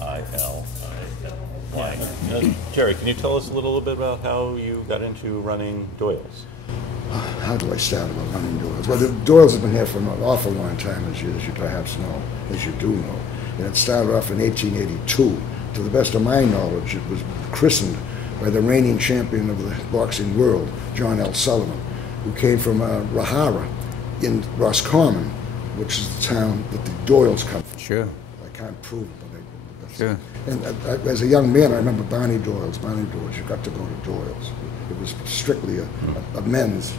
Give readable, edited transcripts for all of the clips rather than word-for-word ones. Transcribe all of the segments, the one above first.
I-L-I-L-Y. Gerry, can you tell us a little bit about how you got into running Doyles? How did I start about running Doyles? Well, the Doyles have been here for an awful long time, as you perhaps know, as you do know. And it started off in 1882. To the best of my knowledge, it was christened by the reigning champion of the boxing world, John L. Sullivan, who came from Rahara in Roscommon, which is the town that the Doyles come from. Sure. I can't prove it, but sure. And as a young man, I remember Barney Doyles, you got to go to Doyles. It was strictly a men's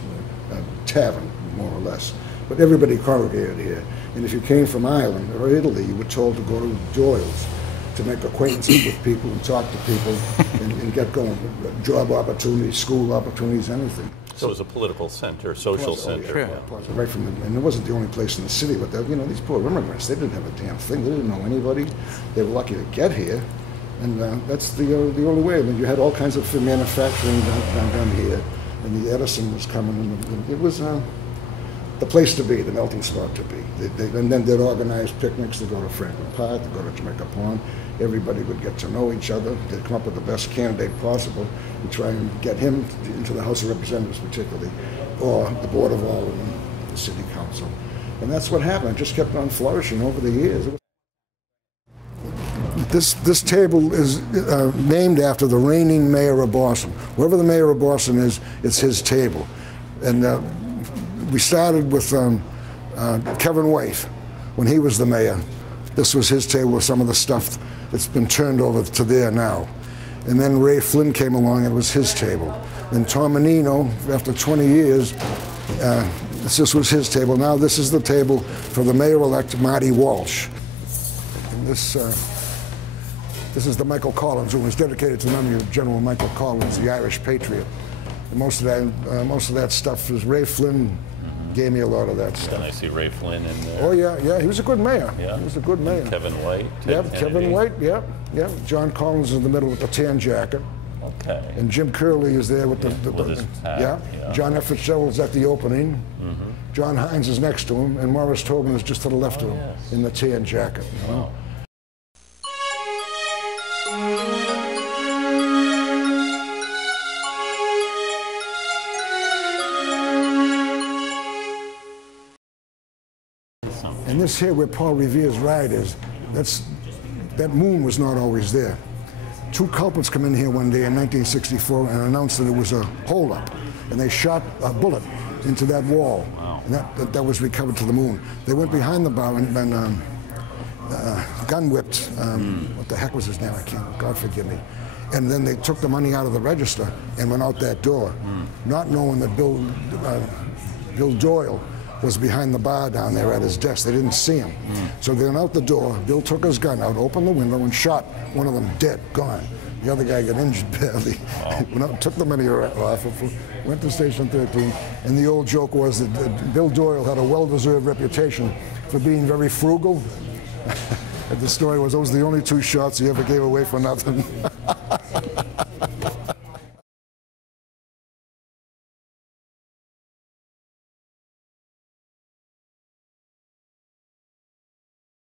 tavern, more or less. But everybody congregated here. And if you came from Ireland or Italy, you were told to go to Doyles to make acquaintances with people and talk to people and get going. Job opportunities, school opportunities, anything. So it was a political center, social center. Yeah. Right from and it wasn't the only place in the city, but these poor immigrants, they didn't have a damn thing. They didn't know anybody. They were lucky to get here. And that's the only way. I mean, you had all kinds of manufacturing down here, and the Edison was coming, and it was the place to be, the melting spot to be. And then they'd organize picnics to go to Franklin Park, to go to Jamaica Pond. Everybody would get to know each other. They'd come up with the best candidate possible and try and get him into the House of Representatives particularly, or the Board of Aldermen, the City Council. And that's what happened. It just kept on flourishing over the years. This table is named after the reigning mayor of Boston. Whoever the mayor of Boston is, it's his table. And we started with Kevin White when he was the mayor. This was his table with some of the stuff that's been turned over to there now. And then Ray Flynn came along and it was his table. Then Tom Menino, after 20 years, this was his table. Now this is the table for the mayor-elect Marty Walsh. And this is the Michael Collins room. It's dedicated to the memory of General Michael Collins, the Irish patriot. And most of that stuff is Ray Flynn gave me a lot of that stuff. And I see Ray Flynn in there. Oh yeah, he was a good mayor. Yeah. He was a good mayor. And Kevin White. Kevin White, yeah. John Collins in the middle with the tan jacket. Okay. And Jim Curley is there with with his hat. Yeah. John F. Fitzgerald's at the opening. John Hines is next to him, and Morris Tobin is just to the left of him in the tan jacket. You know? And this here where Paul Revere's ride is, that moon was not always there. Two culprits come in here one day in 1964 and announced that it was a holdup, and they shot a bullet into that wall, and that was recovered to the moon. They went behind the bar and gun whipped, what the heck was his name? I can't, God forgive me. And then they took the money out of the register and went out that door, not knowing that Bill Doyle was behind the bar down there at his desk. They didn't see him. So they went out the door. Bill took his gun out, opened the window, and shot one of them dead, gone. The other guy got injured badly. Went out, took the money off, went to Station 13, and the old joke was that Bill Doyle had a well-deserved reputation for being very frugal. And the story was those were the only two shots he ever gave away for nothing.